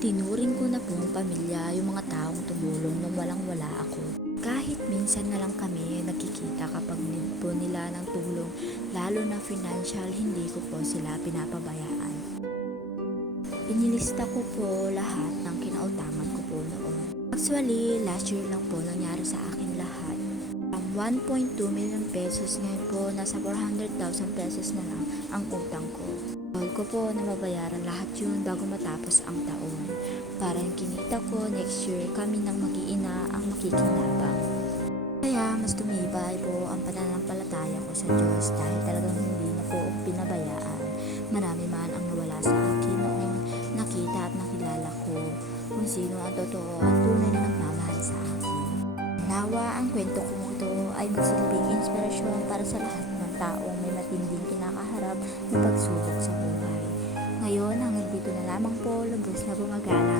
Tinuring ko na pong pamilya yung mga taong tumulong nung walang-wala ako. Kahit minsan na lang kami nagkikita kapag need po nila ng tulong, lalo na financial, hindi ko po sila pinapabayaan. Inilista ko po lahat ng kinautangan ko po noon. Actually, last year lang po nangyari sa akin lahat. 1.2 million pesos, ngayon po nasa 400,000 pesos na lang ang utang ko. Goal ko po na mabayaran lahat yun bago matapos ang taon. Para yung kinita ko, next year kami ng mag-iina ang makikinabang. Kaya mas tumibay po ang pananampalataya ko sa Diyos dahil talagang hindi na po pinabayaan. Marami man ang nawala sa akin noong nakita at nakilala ko kung sino ang totoo at tunay na nagmamahal sa akin. Nawa ang kwento kong ito ay magsilbing inspirasyon para sa lahat ng taong may matinding kinakaharap na pagsubok sa buhay. Ngayon, hanggang dito na lamang po, lubos na gumagala